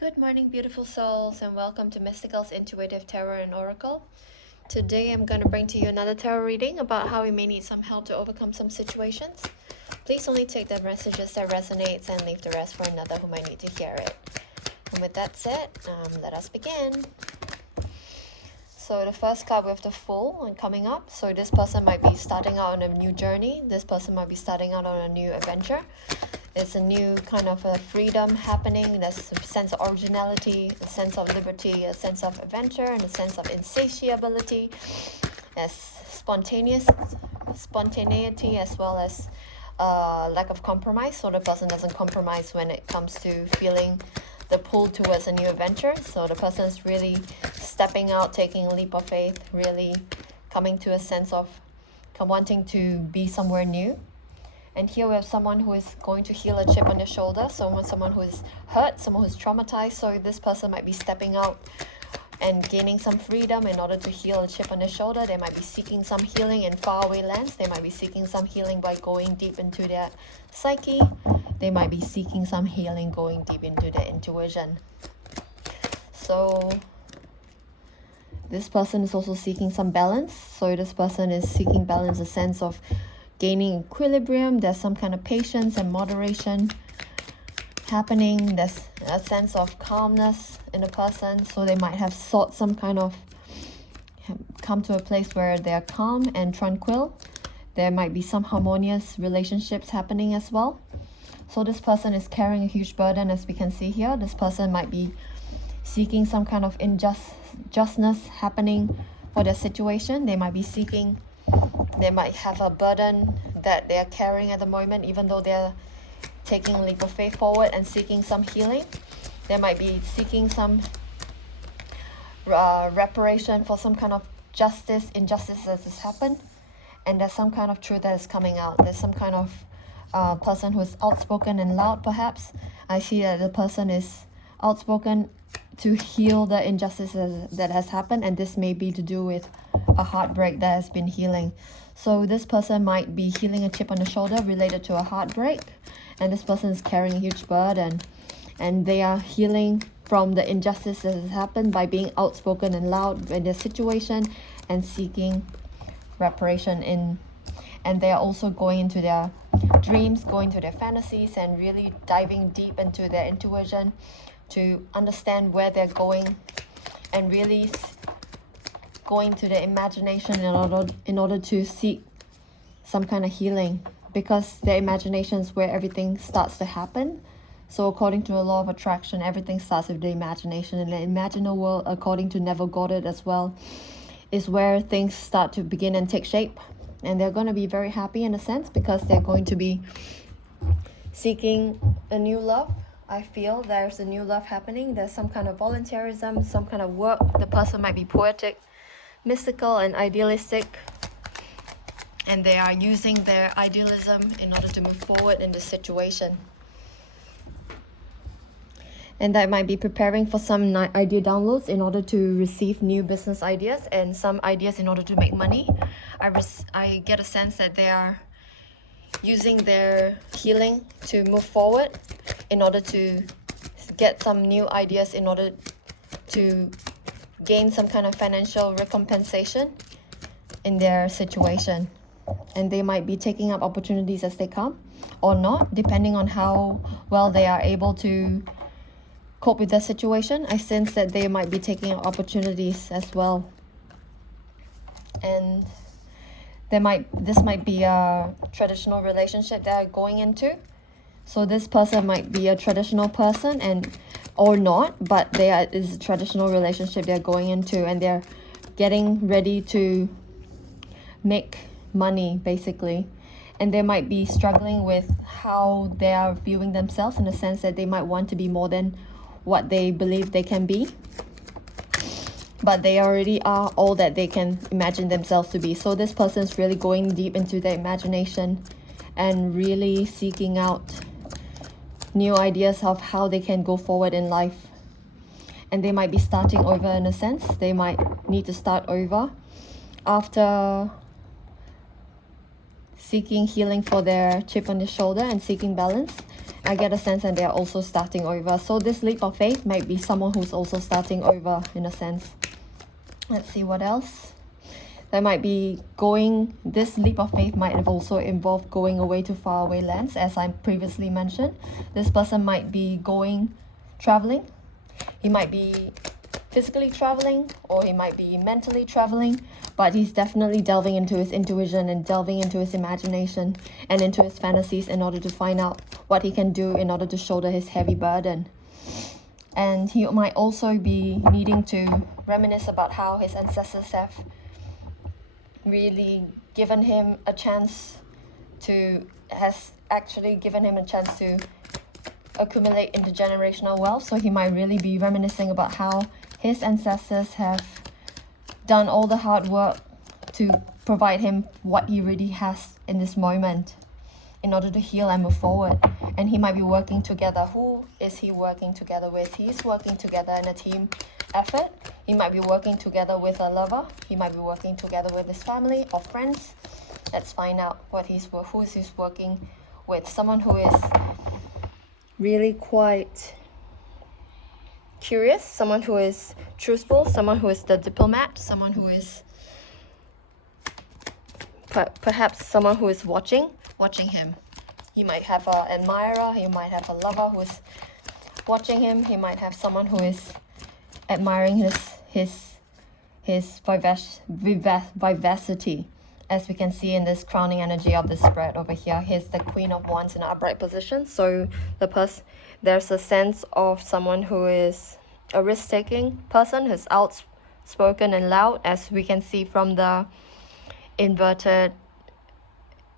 Good morning, beautiful souls, and welcome to Mystigal's Intuitive Tarot and Oracle. Today I'm going to bring to you another tarot reading about how we may need some help to overcome some situations. Please only take the messages that resonates and leave the rest for another who might need to hear it. And with that said, let us begin. So the first card, we have the Fool and coming up. So this person might be starting out on a new journey. This person might be starting out on a new adventure. It's a new kind of a freedom happening. There's a sense of originality, a sense of liberty, a sense of adventure, and a sense of insatiability. There's spontaneity as well as lack of compromise. So the person doesn't compromise when it comes to feeling the pull towards a new adventure. So the person is really stepping out, taking a leap of faith, really coming to a sense of wanting to be somewhere new. And here we have someone who is going to heal a chip on their shoulder, someone who is hurt, someone who is traumatized. So this person might be stepping out and gaining some freedom in order to heal a chip on their shoulder. They might be seeking some healing in faraway lands. They might be seeking some healing by going deep into their psyche. They might be seeking some healing going deep into their intuition. So this person is also seeking some balance. So this person is seeking balance, a sense of gaining equilibrium. There's some kind of patience and moderation happening. There's a sense of calmness in the person. So they might have sought some kind of come to a place where they're calm and tranquil. There might be some harmonious relationships happening as well. So this person is carrying a huge burden, as we can see here. This person might be seeking some kind of injustice happening for their situation. They might have a burden that they are carrying at the moment, even though they're taking a leap of faith forward and seeking some healing. They might be seeking some reparation for some kind of injustice that has happened. And there's some kind of truth that is coming out. There's some kind of person who is outspoken and loud, perhaps. I see that the person is outspoken to heal the injustices that has happened, and this may be to do with a heartbreak that has been healing. So this person might be healing a chip on the shoulder related to a heartbreak, and this person is carrying a huge burden, and they are healing from the injustice that has happened by being outspoken and loud in their situation and seeking reparation in. And they are also going into their dreams, going to their fantasies, and really diving deep into their intuition to understand where they're going, and really going to the imagination in order to seek some kind of healing, because their imagination is where everything starts to happen. So according to the law of attraction, everything starts with the imagination, and the imaginal world, according to Neville Goddard as well, is where things start to begin and take shape. And they're going to be very happy in a sense, because they're going to be seeking a new love. I feel there's a new love happening. There's some kind of voluntarism, some kind of work. The person might be poetic, mystical, and idealistic, and they are using their idealism in order to move forward in this situation. And that might be preparing for some idea downloads in order to receive new business ideas, and some ideas in order to make money. I get a sense that they are using their healing to move forward in order to get some new ideas, in order to gain some kind of financial recompensation in their situation. And they might be taking up opportunities as they come, or not, depending on how well they are able to cope with their situation. I sense that they might be taking up opportunities as well. And this might be a traditional relationship that are going into. So this person might be a traditional person, or not, but is a traditional relationship they're going into, and they're getting ready to make money, basically. And they might be struggling with how they are viewing themselves, in the sense that they might want to be more than what they believe they can be, but they already are all that they can imagine themselves to be. So this person is really going deep into their imagination and really seeking out new ideas of how they can go forward in life. And they might be starting over, in a sense. They might need to start over after seeking healing for their chip on their shoulder and seeking balance. I get a sense that they're also starting over. So this leap of faith might be someone who's also starting over in a sense. Let's see what else. There might be this leap of faith might have also involved going away to faraway lands, as I previously mentioned. This person might be traveling. He might be physically traveling, or he might be mentally traveling, but he's definitely delving into his intuition and delving into his imagination and into his fantasies in order to find out what he can do in order to shoulder his heavy burden. And he might also be needing to reminisce about how his ancestors have really given him a chance to accumulate intergenerational wealth. So he might really be reminiscing about how his ancestors have done all the hard work to provide him what he really has in this moment in order to heal and move forward. And he might be working together. Who is he working together with? He's working together in a team effort. He might be working together with a lover. He might be working together with his family or friends. Let's find out who he's working with. Someone who is really quite curious, someone who is truthful, someone who is the diplomat, someone who is perhaps someone who is watching him. He might have an admirer, he might have a lover who is watching him, he might have someone who is admiring his vivacity. As we can see in this crowning energy of the spread over here, here's the Queen of Wands in an upright position. So there's a sense of someone who is a risk-taking person, who's outspoken and loud, as we can see from the inverted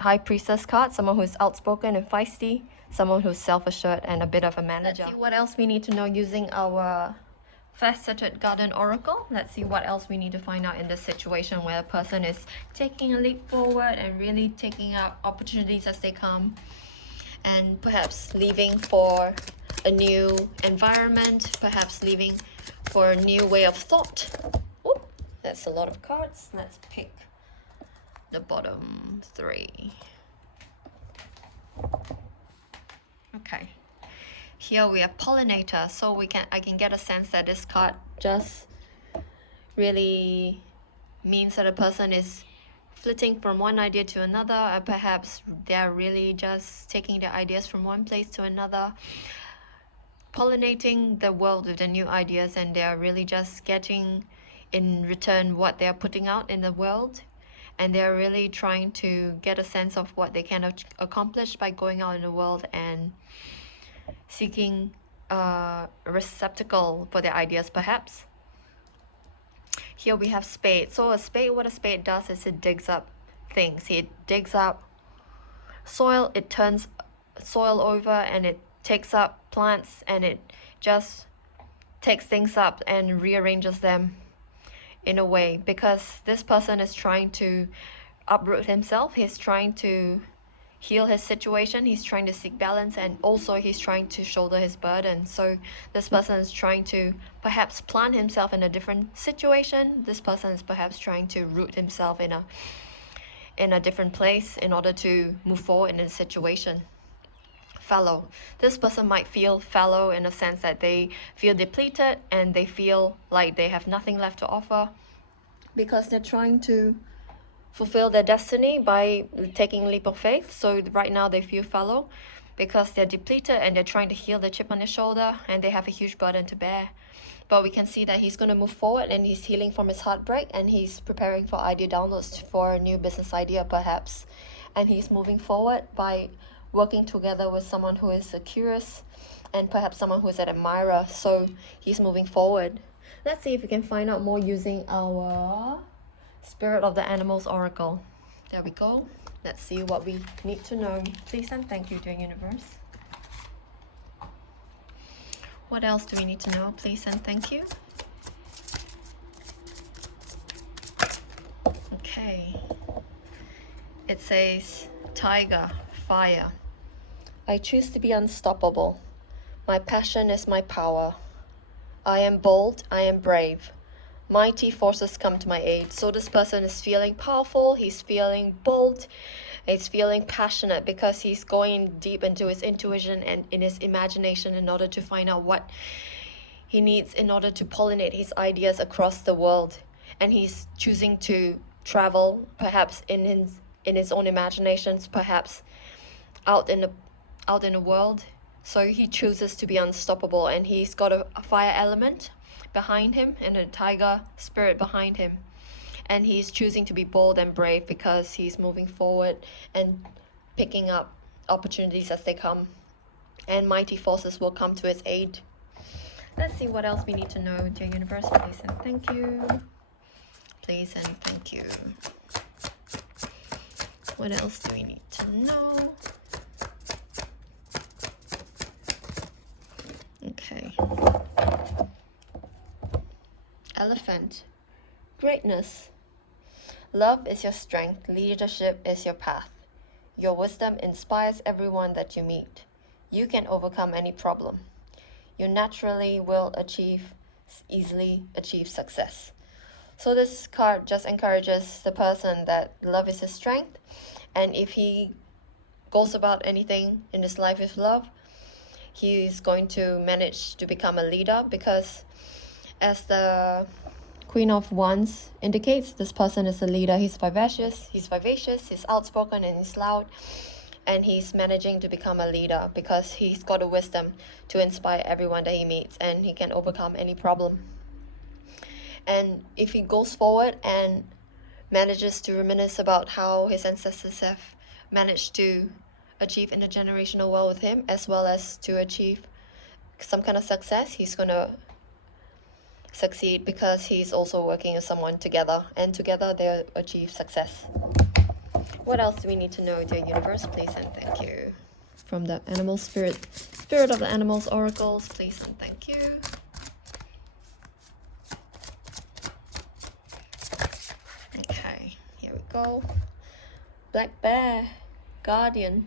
High Priestess card. Someone who's outspoken and feisty, someone who's self-assured and a bit of a manager. Let's see what else we need to know using our faceted garden oracle. Let's see what else we need to find out in this situation where a person is taking a leap forward and really taking up opportunities as they come, and perhaps leaving for a new environment, perhaps leaving for a new way of thought. Ooh, that's a lot of cards. Let's pick the bottom 3. Okay. Here we have pollinator, so I can get a sense that this card just really means that a person is flitting from one idea to another, or perhaps they're really just taking their ideas from one place to another, pollinating the world with the new ideas, and they're really just getting in return what they're putting out in the world, and they're really trying to get a sense of what they can accomplish by going out in the world and seeking a receptacle for their ideas, perhaps. Here we have spade. So what a spade does is it digs up things. It digs up soil, it turns soil over, and it takes up plants, and it just takes things up and rearranges them in a way, because this person is trying to uproot himself. He's trying to heal his situation, he's trying to seek balance, and also he's trying to shoulder his burden. So this person is trying to perhaps plant himself in a different situation. This person is perhaps trying to root himself in a different place in order to move forward in a situation. Fallow. This person might feel fallow in a sense that they feel depleted and they feel like they have nothing left to offer, because they're trying to fulfill their destiny by taking a leap of faith. So right now they feel fallow because they're depleted and they're trying to heal the chip on their shoulder, and they have a huge burden to bear. But we can see that he's going to move forward, and he's healing from his heartbreak, and he's preparing for idea downloads for a new business idea perhaps. And he's moving forward by working together with someone who is curious and perhaps someone who is an admirer. So he's moving forward. Let's see if we can find out more using our Spirit of the Animals Oracle. There we go. Let's see what we need to know. Please and thank you, dear universe. What else do we need to know? Please and thank you. Okay. It says, Tiger, fire. I choose to be unstoppable. My passion is my power. I am bold, I am brave. Mighty forces come to my aid. So this person is feeling powerful, he's feeling bold, He's feeling passionate because he's going deep into his intuition and in his imagination in order to find out what he needs in order to pollinate his ideas across the world. And he's choosing to travel, perhaps in his own imaginations, perhaps out in the world. So he chooses to be unstoppable, and he's got a fire element behind him and a tiger spirit behind him. And he's choosing to be bold and brave because he's moving forward and picking up opportunities as they come. And mighty forces will come to his aid. Let's see what else we need to know, dear universe. Please and thank you. Please and thank you. What else do we need to know? Okay. Elephant. Greatness. Love is your strength. Leadership is your path. Your wisdom inspires everyone that you meet. You can overcome any problem. You naturally will easily achieve success. So this card just encourages the person that love is his strength, and if he goes about anything in his life with love, he's going to manage to become a leader, because as the Queen of Wands indicates, this person is a leader. He's vivacious, he's outspoken, and he's loud. And he's managing to become a leader because he's got a wisdom to inspire everyone that he meets, and he can overcome any problem. And if he goes forward and manages to reminisce about how his ancestors have managed to achieve intergenerational wealth with him, as well as to achieve some kind of success, he's going to succeed because he's also working with someone together, and together they'll achieve success. What else do we need to know, dear universe? Please and thank you. From the animal spirit of the animals oracles, please and thank you. Okay, here we go. Black bear, guardian,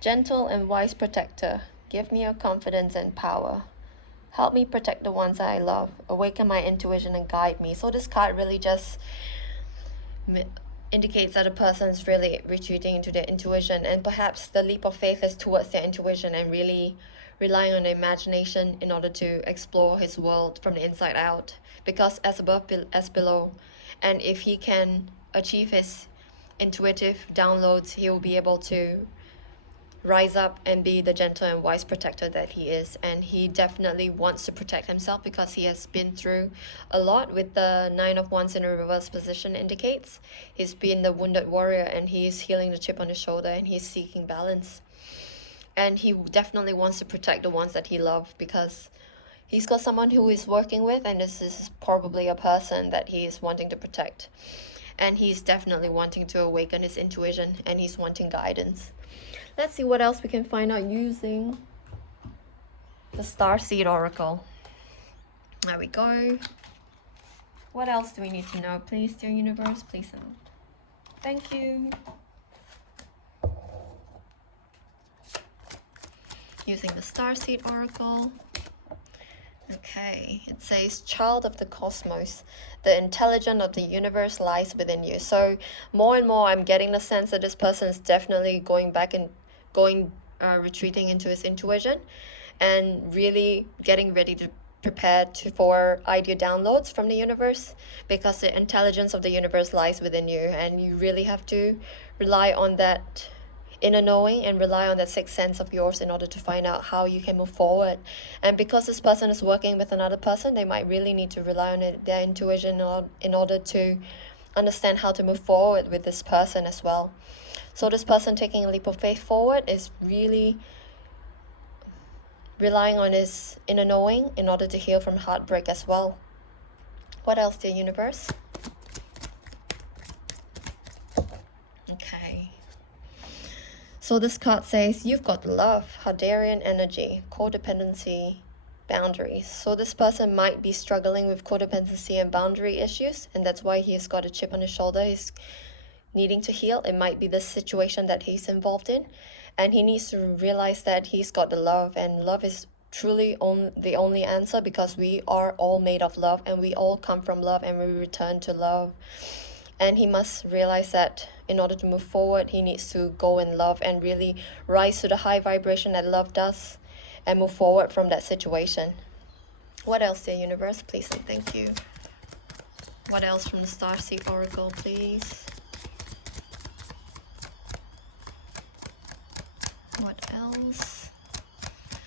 gentle and wise protector, give me your confidence and power. Help me protect the ones I love. Awaken my intuition and guide me. So this card really just indicates that a person is really retreating into their intuition, and perhaps the leap of faith is towards their intuition and really relying on their imagination in order to explore his world from the inside out, because as above as below. And if he can achieve his intuitive downloads, he will be able to rise up and be the gentle and wise protector that he is. And he definitely wants to protect himself because he has been through a lot. With the Nine of Wands in a reverse position indicates he's been the wounded warrior, and he's healing the chip on his shoulder, and he's seeking balance. And he definitely wants to protect the ones that he loves, because he's got someone who he's working with, and this is probably a person that he is wanting to protect. And he's definitely wanting to awaken his intuition, and he's wanting guidance. Let's see what else we can find out using the Starseed Oracle. There we go. What else do we need to know? Please, dear universe, please. Thank you. Using the Starseed Oracle. Okay, it says, child of the cosmos, the intelligence of the universe lies within you. So more and more I'm getting the sense that this person is definitely going back and retreating into his intuition, and really getting ready to prepare for idea downloads from the universe, because the intelligence of the universe lies within you, and you really have to rely on that inner knowing and rely on that sixth sense of yours in order to find out how you can move forward. And because this person is working with another person, they might really need to rely on their intuition in order to understand how to move forward with this person as well. So this person taking a leap of faith forward is really relying on his inner knowing in order to heal from heartbreak as well. What else, dear universe? Okay. So this card says, you've got love, Hadarian energy, codependency, boundaries. So this person might be struggling with codependency and boundary issues, and that's why he's got a chip on his shoulder. He's needing to heal. It might be the situation that he's involved in, and he needs to realize that he's got the love, and love is truly the only answer, because we are all made of love, and we all come from love, and we return to love. And he must realize that in order to move forward, he needs to go in love and really rise to the high vibration that love does and move forward from that situation. What else, dear universe? Please and thank you. What else from the Starseed Oracle, please? What else?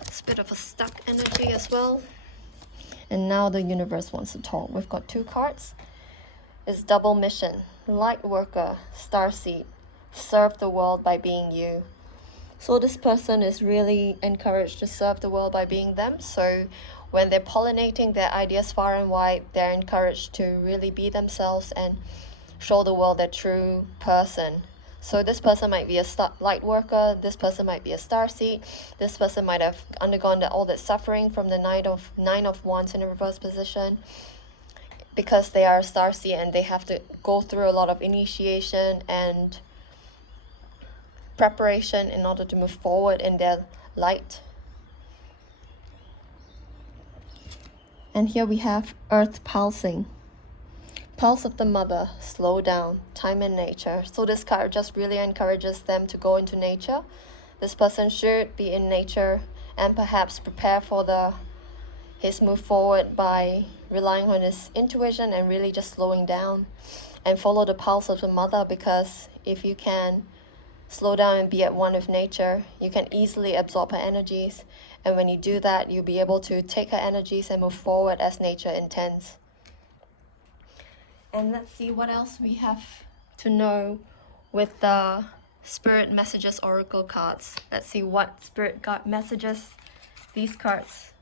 It's a bit of a stuck energy as well. And now the universe wants to talk. We've got 2 cards. It's double mission. Light worker, starseed. Serve the world by being you. So this person is really encouraged to serve the world by being them. So when they're pollinating their ideas far and wide, they're encouraged to really be themselves and show the world their true person. So this person might be a light worker, this person might be a starseed, this person might have undergone all that suffering from the Nine of Wands in a reverse position, because they are a starseed and they have to go through a lot of initiation and preparation in order to move forward in their light. And here we have Earth pulsing. Pulse of the mother, slow down, time in nature. So this card just really encourages them to go into nature. This person should be in nature and perhaps prepare for his move forward by relying on his intuition and really just slowing down and follow the pulse of the mother, because if you can slow down and be at one with nature, you can easily absorb her energies, and when you do that, you'll be able to take her energies and move forward as nature intends. And let's see what else we have to know with the Spirit Messages Oracle cards. Let's see what Spirit messages these cards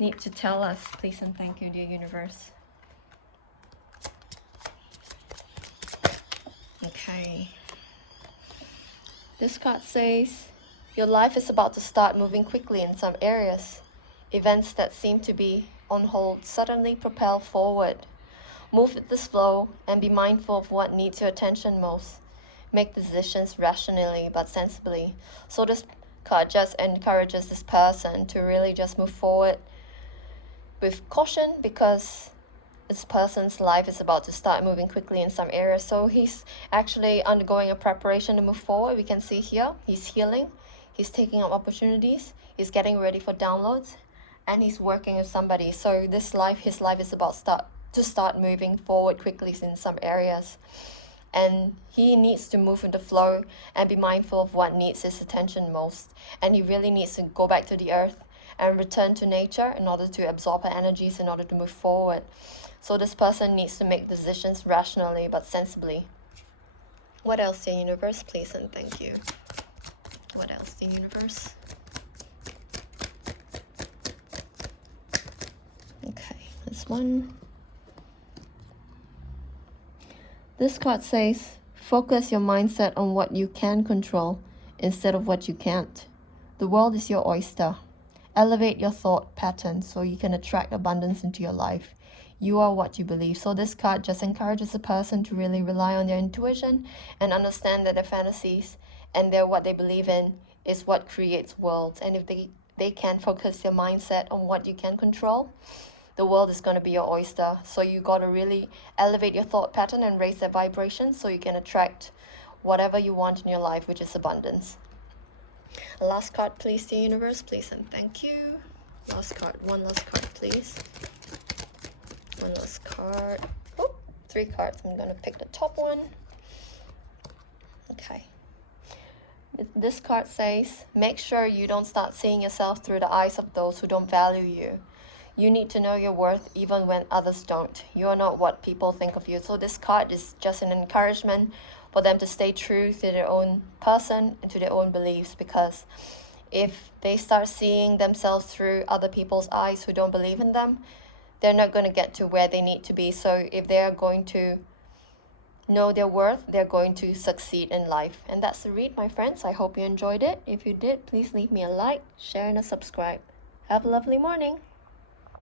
need to tell us. Please and thank you, dear universe. Okay. This card says, your life is about to start moving quickly in some areas. Events that seem to be on hold suddenly propel forward. Move with this flow and be mindful of what needs your attention most. Make decisions rationally but sensibly. So this card just encourages this person to really just move forward with caution, because this person's life is about to start moving quickly in some areas. So he's actually undergoing a preparation to move forward. We can see here, he's healing, he's taking up opportunities, he's getting ready for downloads, and he's working with somebody. So his life is about to start moving forward quickly in some areas. And he needs to move with the flow and be mindful of what needs his attention most. And he really needs to go back to the earth and return to nature in order to absorb her energies in order to move forward. So this person needs to make decisions rationally but sensibly. What else, dear universe? Please and thank you. What else, dear universe? Okay, this one. This card says, focus your mindset on what you can control instead of what you can't. The world is your oyster. Elevate your thought pattern so you can attract abundance into your life. You are what you believe. So this card just encourages a person to really rely on their intuition and understand that their fantasies and what they believe in is what creates worlds. And if they can focus their mindset on what you can control, the world is going to be your oyster. So you got to really elevate your thought pattern and raise their vibration so you can attract whatever you want in your life, which is abundance. Last card, please, dear universe. Please and thank you. Last card. One last card, please. One last card. Oh, 3 cards. I'm going to pick the top one. Okay. This card says, make sure you don't start seeing yourself through the eyes of those who don't value you. You need to know your worth even when others don't. You are not what people think of you. So this card is just an encouragement for them to stay true to their own person and to their own beliefs, because if they start seeing themselves through other people's eyes who don't believe in them, they're not going to get to where they need to be. So if they're going to know their worth, they're going to succeed in life. And that's the read, my friends. I hope you enjoyed it. If you did, please leave me a like, share, and a subscribe. Have a lovely morning.